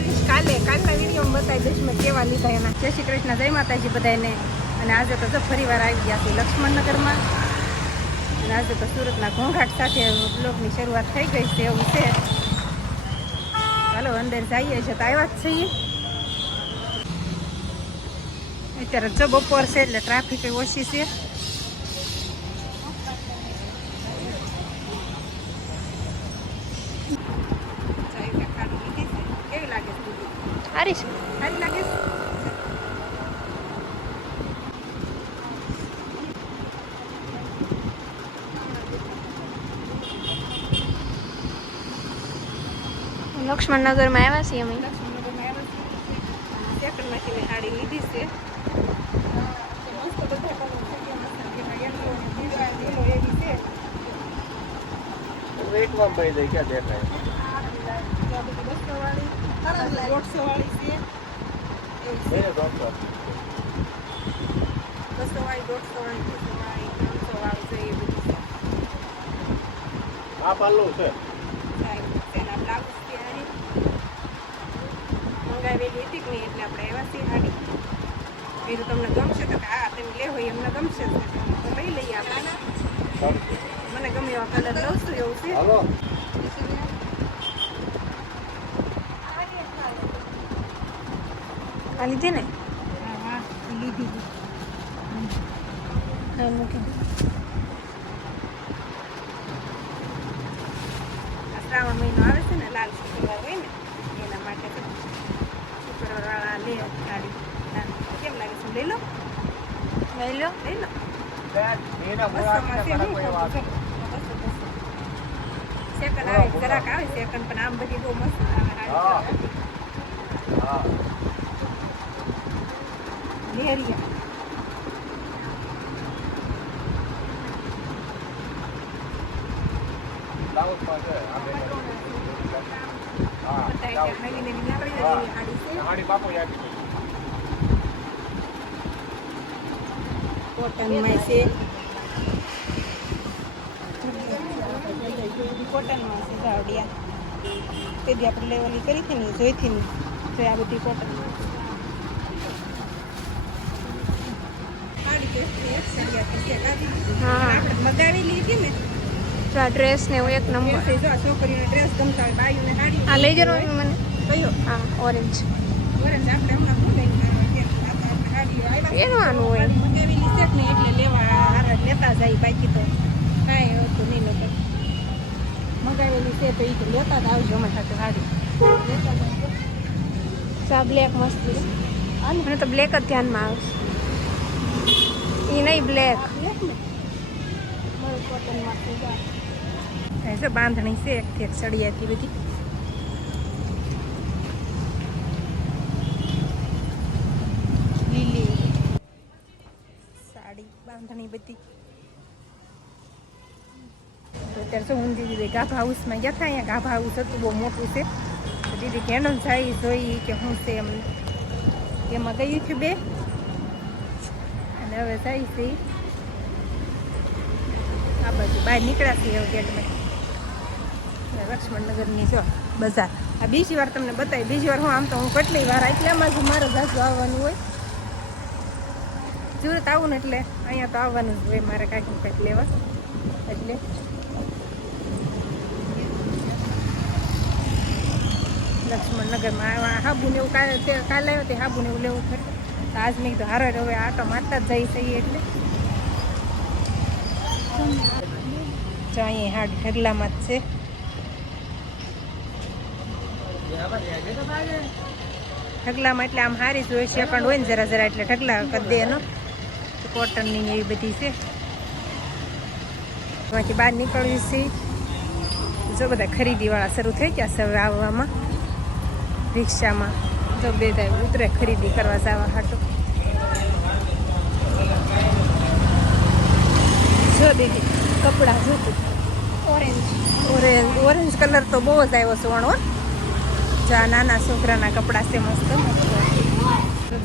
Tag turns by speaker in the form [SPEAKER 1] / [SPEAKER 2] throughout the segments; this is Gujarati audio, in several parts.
[SPEAKER 1] બતાવીશ. કાલે, કાલના વિડીયોમાં બતાવી દઈશ મેં કેવા લીધા એના. જય શ્રી કૃષ્ણ, જય માતાજી બધાને અને આજે તો જો ફરી વાર આવી ગયા છે લક્ષ્મણનગરમાં. અને આજે તો સુરતના ઘોંઘાટ સાથે બ્લોગની શરૂઆત થઈ ગઈ છે એવું છે. ચાલો, અંદર જઈએ છે તો આવ્યા જ છીએ. અત્યારે જો બપોર છે એટલે ટ્રાફિક ઓછી છે.
[SPEAKER 2] સારી છે
[SPEAKER 1] સારી લાગે
[SPEAKER 2] લક્ષ્મણનગરમાં આવ્યા છીએ અમે
[SPEAKER 1] લક્ષ્મણનગરમાં આવ્યા છીએ. સેકન્ડમાંથી મેં સાડી લીધી છે મસ્ત છે.
[SPEAKER 3] વેટમાં ભાઈ દે ક્યાં દેખાય
[SPEAKER 1] બસોવાળી, દોઢસોવાળી છે. એવું છે.
[SPEAKER 3] એને ગમતો
[SPEAKER 1] બસોવાળી, દોઢસોવાળી, ત્રણસોવાળી, ત્રણસોવાળી છે એ બધી.
[SPEAKER 3] આ છે.
[SPEAKER 1] તેના બ્લાઉઝ છે હારી. મંગાવેલી હતી કે નહીં એટલે આપણે આવ્યા છીએ એ તો તમને ગમશે તો હા તમે લેવો એ અમને ગમશે તો લઈ લઈએ આપણે મને ગમે એવા કલર લઉં છું એવું છે
[SPEAKER 2] આ લીધી ને?
[SPEAKER 1] હા હા લીધી
[SPEAKER 2] હા મૂકી
[SPEAKER 1] આ શ્રાવણ મહિનો આવે છે ને લાલ શુક્રવાર હોય ને એના માટે શુક્રવાળા લે હા. કેમ લાગે છે? લઈ લો.
[SPEAKER 2] લઈ લો.
[SPEAKER 1] લઈ લો. સેકન્ડ આવે જરાક આવે સેકન્ડ પણ આમ બધી બહુ મસ્ત આવે
[SPEAKER 3] હા. હા
[SPEAKER 1] લેરિયા
[SPEAKER 3] બ્લાઉઝમાં છે આ બે હા
[SPEAKER 1] બધા
[SPEAKER 3] બ્લાઉઝ.
[SPEAKER 1] નવી નવી નીકળી જાય એવી હાડી છે
[SPEAKER 3] હાડી બાપુ યાદ
[SPEAKER 1] કોટનમાં છે કોટનમાં છે ધાવડિયા તે દી આપણે લેવાની કરી હતી ને એ જોઈ હતી ને. તો આ બધી કોટનમાં સાડી તો એક સળિયાથી છે કાઢી
[SPEAKER 2] હા.
[SPEAKER 1] આપણે લીધી ને.
[SPEAKER 2] જો આ ડ્રેસ ને એવું એક નંબર
[SPEAKER 1] છોકરીનો ડ્રેસ ગમતા હોય બાયુને સાડી
[SPEAKER 2] આ લઈ જવાનું મને.
[SPEAKER 1] કયો?
[SPEAKER 2] હા ઓરેન્જ
[SPEAKER 1] વરસ આપણે હમણાં છે.
[SPEAKER 2] પહેરવાનું હોય.
[SPEAKER 1] મંગાવેલી છે જ ને એટલે લેવા લેતા જાય બાકી તો કાંઈ હતું નહીં નકર. મંગાવેલી છે તો એ તો લેતા જ આવજો અમે સાથે સાડી લેતા
[SPEAKER 2] બ્લેક મસ્ત. છે મને તો બ્લેક જ ધ્યાનમાં આવે છે એ નહીં બ્લેક
[SPEAKER 1] એક જો બાંધણી છે એકથી એક સળિયાથી બધી. લીલી સાડી, બાંધણી બધી. અત્યારે શું હું દીદી ગાભા હાઉસમાં ગયા હતા અહીંયા. ગાભા હાઉસ હતું, બહુ મોટું છે. દીદી કેન્ડલ જાય, જોઈ કે હું છે એમ. એમાં ગઈ છું બે. અને હવે જાય છે. આ બાજુ બહાર નીકળ્યા છે હવે ગેટમાં લક્ષ્મણનગરની જો બજાર. આ બીજી વાર તમને બતાવી, બીજી વાર હું આમ તો હું કેટલી વાર એટલામાં જ મારે જાજુ આવવાનું હોય. સુરત આવું ને એટલે અહીંયા તો આવવાનું જ હોય મારે કાંઈક કંઈક લેવા. એટલે લક્ષ્મણનગરમાં આવ્યા હાબુ ને એવું કાલે આવ્યો તે હાબુ ને એવું લેવું ખરું. તો આજ મેં કીધું, હારો હવે આટો મારતા જ જઈ જઈએ એટલે. જો અહીંયા હાડ ઢગલામાં જ છે. ઢગલામાં એટલે આમ હારી જ હોય પણ હોય ને જરા જરા એટલે ઢગલા કરી દે એનો. કોટનની એવી બધી છે. એમાંથી બહાર નીકળવી છે. જો બધા ખરીદીવાળા શરૂ થઈ ગયા છે આવવામાં. રિક્ષામાં. જો બે થાય. ઉતરે ખરીદી કરવા જવા હાટો. જો દીદી કપડાં જોતું.
[SPEAKER 2] ઓરેન્જ
[SPEAKER 1] ઓરેન્જ ઓરેન્જ કલર તો બહુ જ આવ્યો સોણો જો આ નાના છોકરાના કપડાં છે મસ્ત.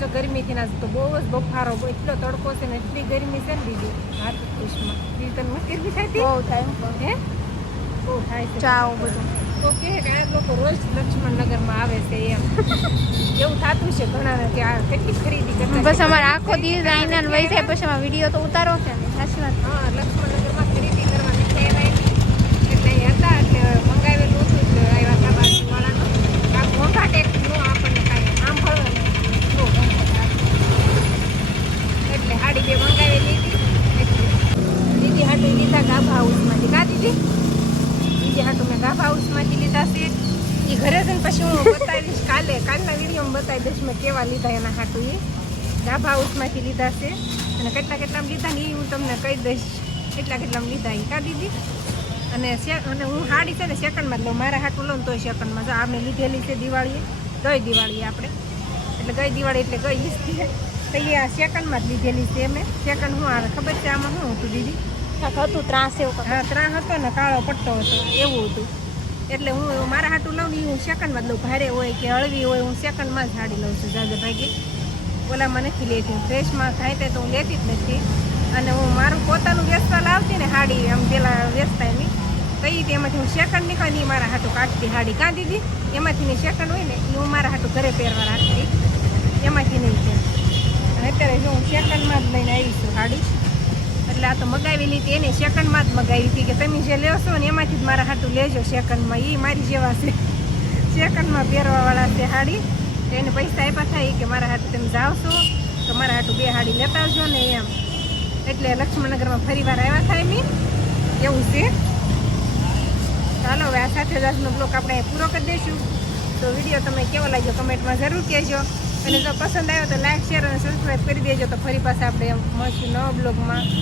[SPEAKER 1] જો ગરમીથી ના તો બહુ જ બફારો એટલો તડકો છે ને એટલી ગરમી છે ને દીદી. હાથ ખુશમાં દીદી તને બી થાય
[SPEAKER 2] બહુ ટાઈમ
[SPEAKER 1] હે? બહુ થાય છે.
[SPEAKER 2] ચા બધું.
[SPEAKER 1] લોકો કહે કે આ લોકો રોજ લક્ષ્મણનગરમાં આવે છે એમ. એવું થતું છે ઘણા કે આ કેટલી ખરીદી કરતા
[SPEAKER 2] બસ
[SPEAKER 1] છે.
[SPEAKER 2] અમારે આખો દિવસ આઈના વહી જાય પછી અમારે વીડિયો તો ઉતારો કે ને સાચી વાત.
[SPEAKER 1] હા લક્ષ્મણનગરમાં ખરીદી કરવા નથી આવ્યા એટલે અહીં હતા એટલે મંગાવેલું હતું એટલે આવ્યા હતા બાજુવાળાનો આ ઘોંઘાટ એક નો આપણને કાંઈ સાંભળવા નહીં નો ઘોંઘાટ આવે. એટલે હાડી બે મંગાવેલી હતી એટલે દીદી હાટું લીધા ગાભા હાઉસમાંથી કા દીદી દીદી હાટું મેં ગાભા હાઉસમાંથી લીધા છે એ ઘરે જઈને પછી હું બતાવીશ કાલે વિડીયોમાં બતાવી દઈશ મેં કેવા લીધા એના હાટું એ ડાભા હાઉસમાંથી લીધા છે. અને કેટલા કેટલામાં લીધા ને એ હું તમને કહી દઈશ. કેટલા કેટલામાં લીધા એ કા દીદી અને અને હું હાડી છે ને સેકન્ડમાં જ લઉં. મારા હાટું લઉં તોય સેકન્ડમાં જો. આ મેં લીધેલી છે દિવાળીએ. ગઈ દિવાળીએ આપણે. એટલે ગઈ દિવાળી એટલે ગઈ ઈસ્તી તો એ આ સેકન્ડમાં જ લીધેલી છે મેં. સેકન્ડ હું આવે? ખબર છે આમાં શું હતું દીદી?
[SPEAKER 2] હતું ત્રાસ એવું.
[SPEAKER 1] હા ત્રાસ હતો ને કાળો પટ્ટો હતો. એવું હતું. એટલે હું મારા હાટું લઉં ને ઈ હું સેકન્ડમાં જ લઉં. ભારે હોય કે હળવી હોય, હું સેકન્ડમાં જ સાડી લઉં છું જાજે ભાગી ઓલામાં નથી લેતી. ફ્રેશમાં થાય તે તો હું લેતી જ નથી. અને હું મારું પોતાનું વેચવા લાવતી ને હાડી આમ પેલા વેચતા એની. તો ઈ તેમાંથી હું સેકન્ડ નીકળે એ મારા હાટું કાઢતી હાડી કાં દીધી એમાંથી ની સેકન્ડ હોય ને એ હું મારા હાટું ઘરે પહેરવા રાખતી. એમાંથી નહીં છે અત્યારે જો હું સેકન્ડમાં જ લઈને આવી છું હાડી. એટલે આ તો મગાવેલી હતી એને સેકન્ડમાં જ મગાવી હતી કે તમે જે લેશો ને એમાંથી જ મારા હાટું લેજો સેકન્ડમાં એ મારી જેવા છે. સેકન્ડમાં પહેરવાવાળા છે હાડી. તો એને પૈસા આપ્યા થાય કે મારા હાટું તમે જાવશો તો મારા હાટું બે હાડી લેતા આવજો ને એમ. એટલે લક્ષ્મણનગરમાં ફરી વાર આવ્યા થાય મી. એવું છે. ચાલો હવે આ સાથે જ બ્લોક આપણે પૂરો કરી દઈશું. તો વીડિયો તમને કેવો લાગ્યો કમેન્ટમાં જરૂર કહેજો. અને જો પસંદ આવ્યો તો લાઈક, શેર અને સબસ્ક્રાઈબ કરી દેજો તો ફરી પાછા આપણે મળશું નવા બ્લોગમાં.